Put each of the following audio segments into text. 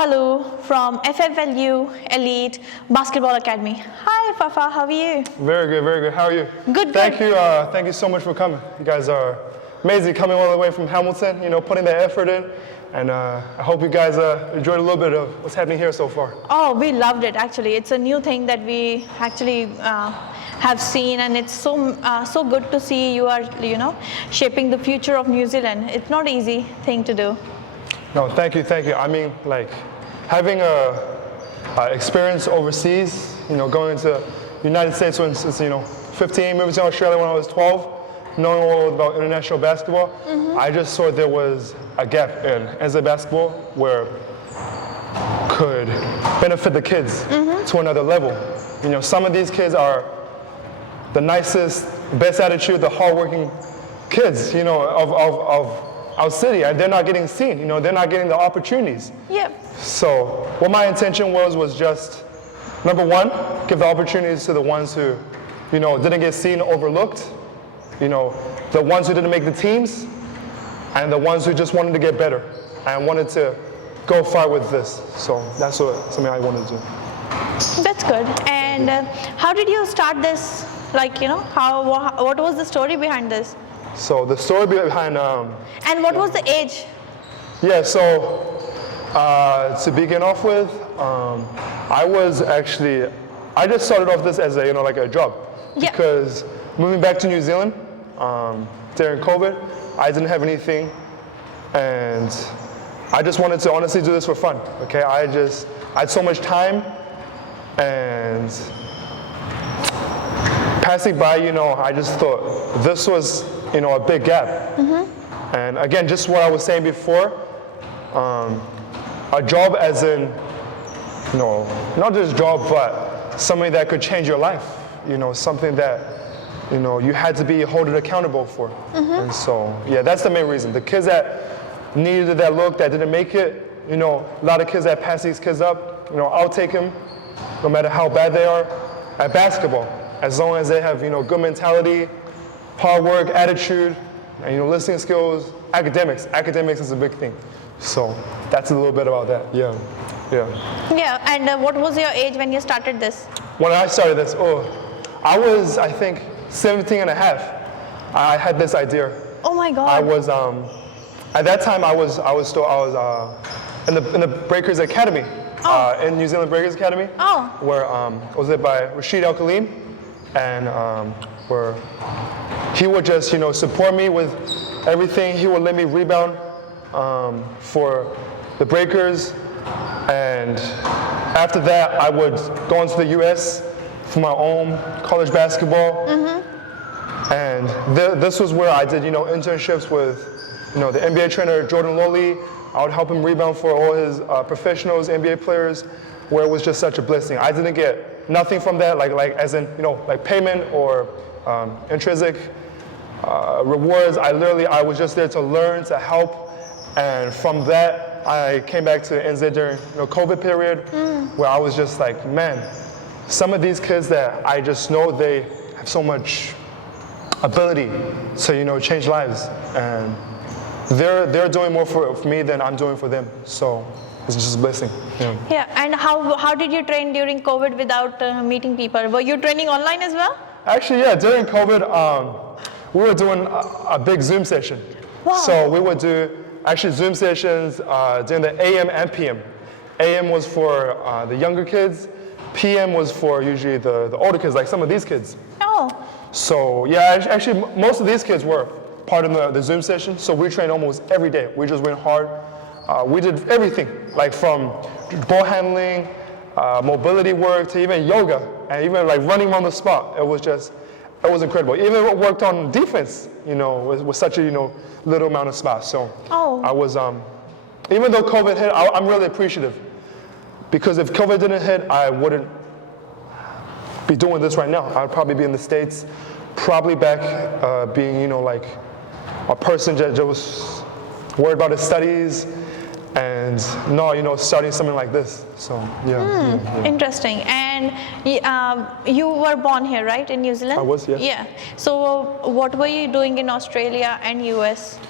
Fafa Lu from FFLU Elite Basketball Academy. Hi Fafa, how are you? Very good, very good. How are you? Good, Thank you so much for coming. You guys are amazing, coming all the way from Hamilton, putting that effort in. And I hope you guys enjoyed a little bit of what's happening here so far. Oh, we loved it actually. It's a new thing that we actually have seen, and it's so good to see you are, shaping the future of New Zealand. It's not an easy thing to do. No, thank you, thank you. I mean, like, having a experience overseas, going to United States when since 15, moving to Australia when I was 12, knowing all about international basketball, I just saw there was a gap in NZ basketball where could benefit the kids to another level. Some of these kids are the nicest, best attitude, the hardworking kids, of our city, and they're not getting seen. They're not getting the opportunities. Yep. So what my intention was just, number one, give the opportunities to the ones who, didn't get seen, overlooked. The ones who didn't make the teams, and the ones who just wanted to get better and wanted to go far with this. So that's something I wanted to do. That's good. And how did you start this? What was the story behind this? So the story behind... And what was the age? Yeah, so to begin off with, I just started off this as a, like a job. Yep. Because moving back to New Zealand during COVID, I didn't have anything, and I just wanted to honestly do this for fun, okay? I had so much time, and passing by, I just thought this was, a big gap. And again, just what I was saying before, a job as in, not just job, but something that could change your life, something that, you had to be holding accountable for. And so, yeah, that's the main reason. The kids that needed that look, that didn't make it, a lot of kids that pass these kids up, I'll take them, no matter how bad they are, at basketball. As long as they have, good mentality, hard work, attitude, and listening skills, academics. Academics is a big thing. So that's a little bit about that. Yeah. Yeah, and what was your age when you started this? When I started this, I was, I think, 17 and a half. I had this idea. Oh my God. I was, at that time, I was in the Breakers Academy, in New Zealand Breakers Academy, where was led by Rashid Al-Khalim, and where he would just, support me with everything. He would let me rebound for the Breakers, and after that, I would go into the US for my own college basketball. And this was where I did, internships with, the NBA trainer Jordan Lowley. I would help him rebound for all his professionals, NBA players, where it was just such a blessing. I didn't get nothing from that, like as in, like payment or intrinsic rewards. I was just there to learn, to help, and from that, I came back to NZ during COVID period, where I was just like, man, some of these kids that I just know they have so much ability to change lives, and they're doing more for me than I'm doing for them. So it's just a blessing. Yeah. And how did you train during COVID without meeting people? Were you training online as well? Actually, yeah. During COVID, we were doing a big Zoom session. Wow. So we would do actually Zoom sessions during the AM and PM. AM was for the younger kids. PM was for usually the older kids, like some of these kids. Oh. So yeah, actually most of these kids were part of the Zoom session. So we trained almost every day. We just went hard. We did everything, like from ball handling, mobility work, to even yoga, and even like running on the spot. It was incredible. Even worked on defense, with such a little amount of spots. So I was, even though COVID hit, I'm really appreciative. Because if COVID didn't hit, I wouldn't be doing this right now. I'd probably be in the States, probably back being, like a person that just was worried about his studies and not, starting something like this. So, yeah. Interesting. And you were born here, right, in New Zealand? I was, yes. Yeah. So what were you doing in Australia and US?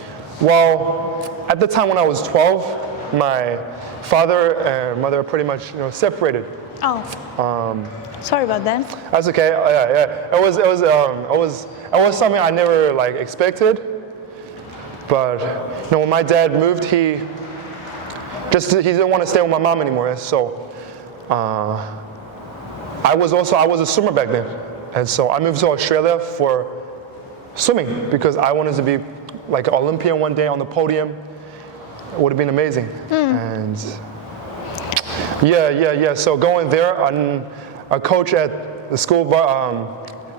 Well, at the time when I was 12, my father and mother are pretty much separated. Oh. Sorry about that. That's okay. Yeah. It was something I never like expected. But when my dad moved, he didn't want to stay with my mom anymore. So I was a swimmer back then, and so I moved to Australia for swimming because I wanted to be like an Olympian one day on the podium. It would have been amazing. And yeah. So going there, a coach at the school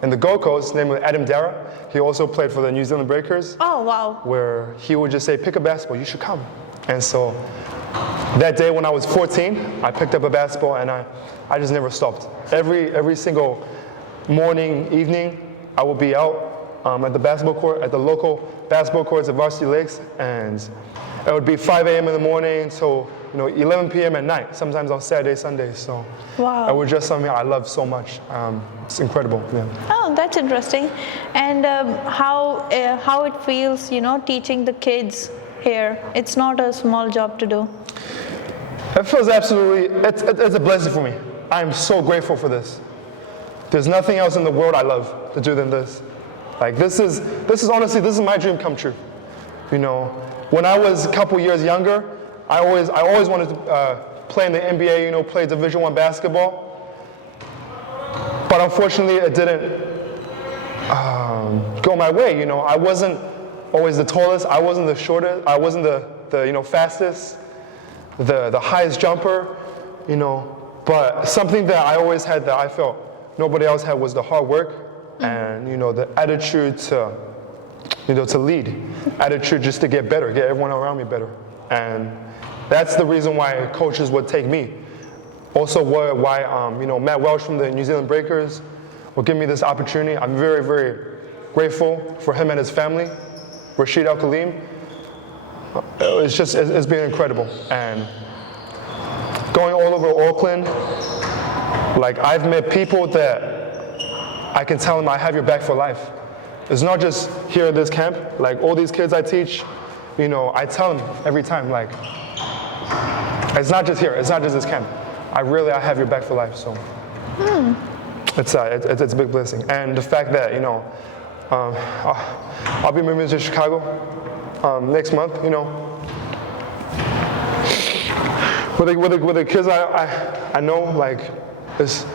in the Gold Coast named Adam Dara. He also played for the New Zealand Breakers. Oh, wow. Where he would just say, pick a basketball, you should come. And so that day when I was 14, I picked up a basketball and I just never stopped. Every single morning, evening, I would be out at the basketball court, at the local basketball courts at Varsity Lakes, and it would be 5 a.m. in the morning till 11 p.m. at night, sometimes on Saturday, Sundays. So wow. It was just something I love so much. It's incredible. Yeah. Oh, that's interesting. And how it feels, teaching the kids here. It's not a small job to do. It feels it's a blessing for me. I am so grateful for this. There's nothing else in the world I love to do than this. Like this is honestly, this is my dream come true. When I was a couple years younger, I always wanted to play in the NBA, play Division I basketball. But unfortunately, it didn't go my way. I wasn't always the tallest. I wasn't the shortest. I wasn't the fastest, the highest jumper. But something that I always had that I felt nobody else had was the hard work and the attitude to lead, attitude just to get better, get everyone around me better. And that's the reason why coaches would take me. Also why Matt Welsh from the New Zealand Breakers will give me this opportunity. I'm very, very grateful for him and his family. Rashid Al-Khalim, it's been incredible. And going all over Auckland, like I've met people that I can tell them I have your back for life. It's not just here at this camp. Like all these kids I teach, I tell them every time, like, it's not just here, it's not just this camp. I have your back for life, so. It's a big blessing. And the fact that, I'll be moving to Chicago next month, with the kids I know, like, it's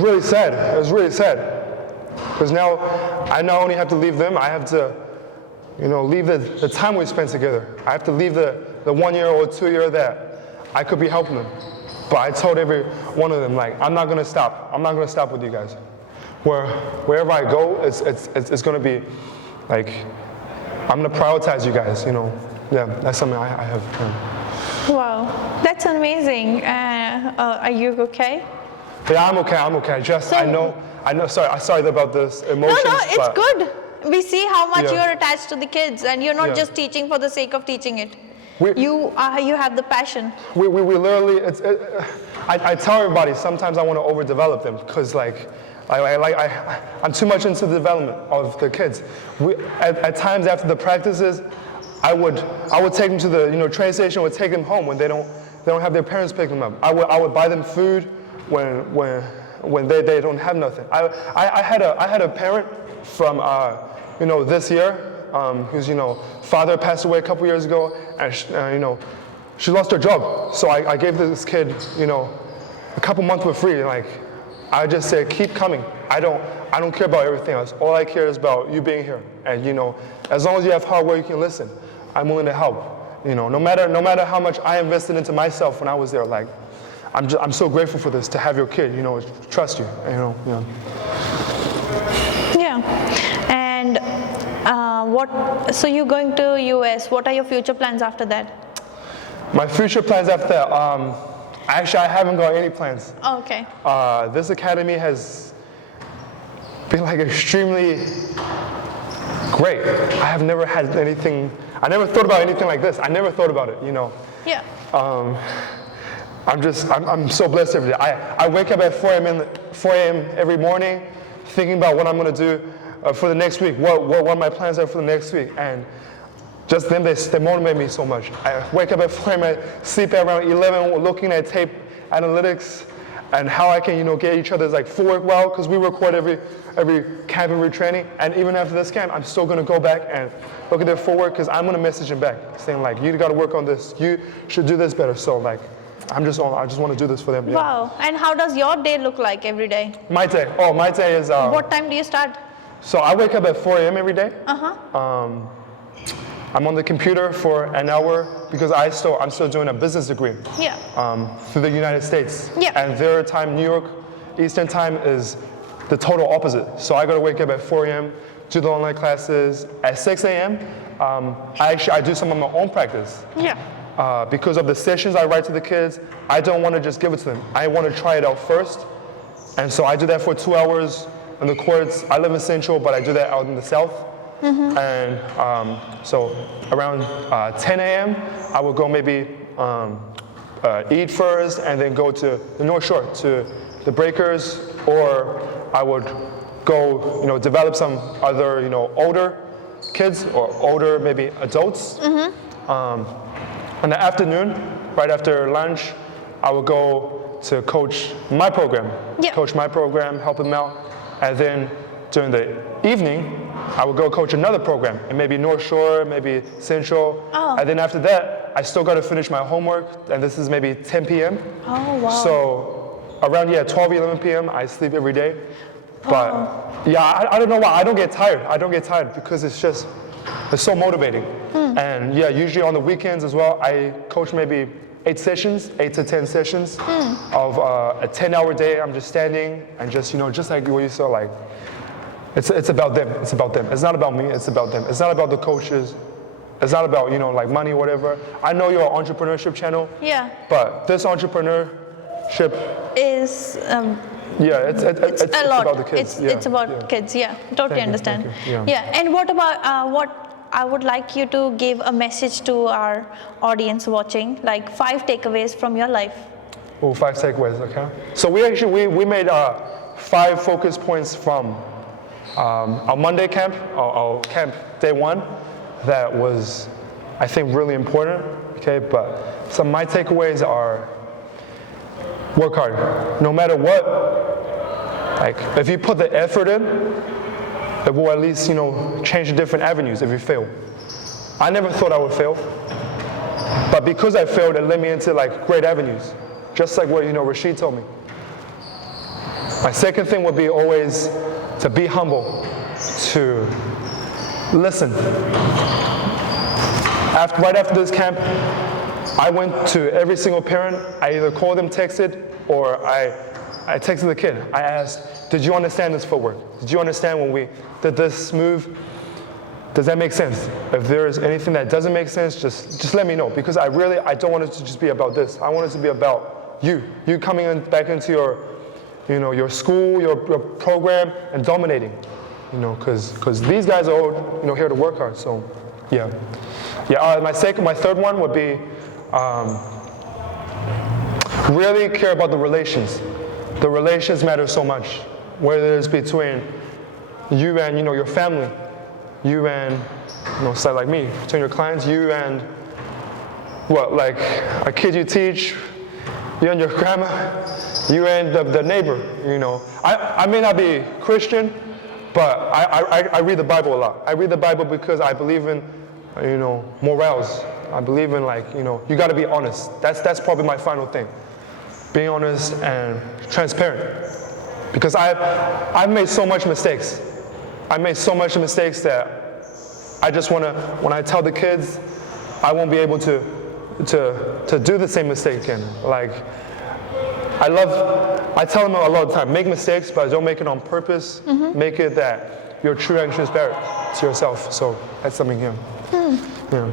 really sad. It's really sad. Because now I not only have to leave them, I have to, leave the time we spent together. I have to leave the 1 year or 2 year that I could be helping them. But I told every one of them, like, I'm not gonna stop. I'm not gonna stop with you guys. Wherever I go, it's gonna be, like, I'm gonna prioritize you guys, Yeah, that's something I have. Wow, that's amazing. Are you okay? Yeah, I'm okay. I know. Sorry about this emotions. No, it's good. We see how much you're attached to the kids, and you're not just teaching for the sake of teaching it. You have the passion. We literally. I tell everybody sometimes I want to overdevelop them because I'm too much into the development of the kids. At times after the practices, I would take them to the train station. Would take them home when they don't have their parents pick them up. I would buy them food when they don't have nothing. I had a parent from this year whose father passed away a couple years ago, and she lost her job. So I gave this kid a couple months for free. Like I just said, keep coming. I don't care about everything else. All I care is about you being here. And as long as you have hard work, you can listen. I'm willing to help. No matter how much I invested into myself when I was there. Like I'm so grateful for this to have your kid. Trust you. Yeah. And so you're going to US. What are your future plans after that? My future plans after that. Actually, I haven't got any plans. Oh, okay. This academy has been extremely great. I have never had anything. I never thought about anything like this. I never thought about it. Yeah. I'm so blessed every day. I wake up at 4 a.m. every morning, thinking about what I'm gonna do for the next week. What my plans are for the next week, and just them, they motivate me so much. I wake up at 4 a.m., I sleep at around 11, looking at tape analytics and how I can, get each other's like footwork well, because we record every camp and retraining. And even after this camp, I'm still gonna go back and look at their footwork, because I'm gonna message them back, saying like, you gotta work on this, you should do this better. So like, I just want to do this for them. Yeah. Wow. And how does your day look like every day? My day is. What time do you start? So I wake up at 4 a.m. every day. Uh-huh. I'm on the computer for an hour because I'm still doing a business degree. Yeah. Through the United States. Yeah. And their time, New York, Eastern time is the total opposite. So I got to wake up at 4 a.m., do the online classes. At 6 a.m., I do some of my own practice. Yeah. Because of the sessions I write to the kids, I don't want to just give it to them. I want to try it out first. And so I do that for 2 hours in the courts. I live in Central, but I do that out in the South. Mm-hmm. And so around 10 a.m., I would go maybe eat first and then go to the North Shore, to the breakers, or I would go, develop some other, older kids or older maybe adults. Mm-hmm. In the afternoon, right after lunch, I would go to coach my program. Yeah. Coach my program, help them out. And then during the evening, I would go coach another program, and maybe North Shore, maybe Central. Oh. And then after that, I still got to finish my homework, and this is maybe 10 p.m. Oh, wow. So around 12, 11 p.m., I sleep every day. But I don't know why. I don't get tired because it's so motivating. And usually on the weekends as well, I coach maybe 8 to 10 sessions of a 10-hour day. I'm just standing and just like what you saw, like, it's about them. It's about them. It's not about me. It's about them. It's not about the coaches. It's not about, like money or whatever. I know you're an entrepreneurship channel. Yeah. But this entrepreneurship is it's a lot. About the kids. It's about kids. Yeah, totally understand. Yeah. And what about what I would like you to give a message to our audience watching, like 5 takeaways from your life. Oh, 5 takeaways. Okay. So we made 5 focus points from our Monday camp, our camp day 1, that was, I think, really important. Okay, but some of my takeaways are: work hard, no matter what. Like, if you put the effort in, it will at least, change different avenues if you fail. I never thought I would fail, but because I failed, it led me into like great avenues, just like what Rashid told me. My second thing would be always to be humble, to listen. Right after this camp, I went to every single parent. I either called them, texted, or I texted the kid. I asked, did you understand this footwork? Did you understand when we did this move? Does that make sense? If there is anything that doesn't make sense, just let me know, because I don't want it to just be about this. I want it to be about you coming back into your school, your program, and dominating. Because these guys are all here to work hard. So yeah. My third one would be really care about the relations. The relations matter so much, whether it's between you and your family, you and say like me, between your clients, you and like a kid you teach, you and your grandma, you and the neighbor. I may not be Christian, but I read the Bible a lot. I read the Bible because I believe in morals. I believe in you got to be honest. That's probably my final thing. Being honest and transparent. Because I've made so much mistakes. I made so much mistakes that I just want to, when I tell the kids, I won't be able to do the same mistake again. Like, I tell them a lot of the time, make mistakes, but don't make it on purpose. Mm-hmm. Make it that you're true and transparent to yourself. So that's something here. Yeah.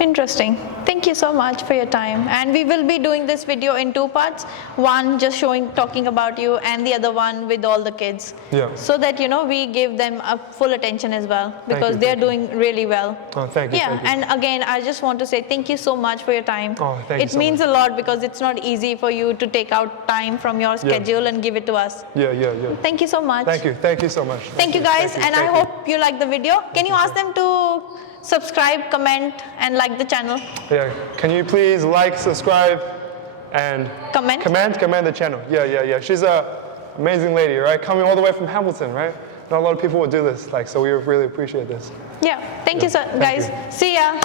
Interesting. Thank you so much for your time. And we will be doing this video in 2 parts. One just talking about you, and the other one with all the kids. Yeah. So that, we give them a full attention as well, because they're doing really well. Oh, thank you. Yeah, thank you. and again, I just want to say thank you so much for your time. Oh, thank you It so means much. a lot, because it's not easy for you to take out time from your schedule and give it to us. Yeah. Thank you so much. Thank you so much. Thank you guys, and I hope you like the video. Can you ask them to subscribe, comment, and like the channel? Yeah, can you please like, subscribe, and Comment the channel. Yeah. She's an amazing lady, right? Coming all the way from Hamilton, right? Not a lot of people would do this, so we really appreciate this. Yeah, thank you, sir, guys. See ya.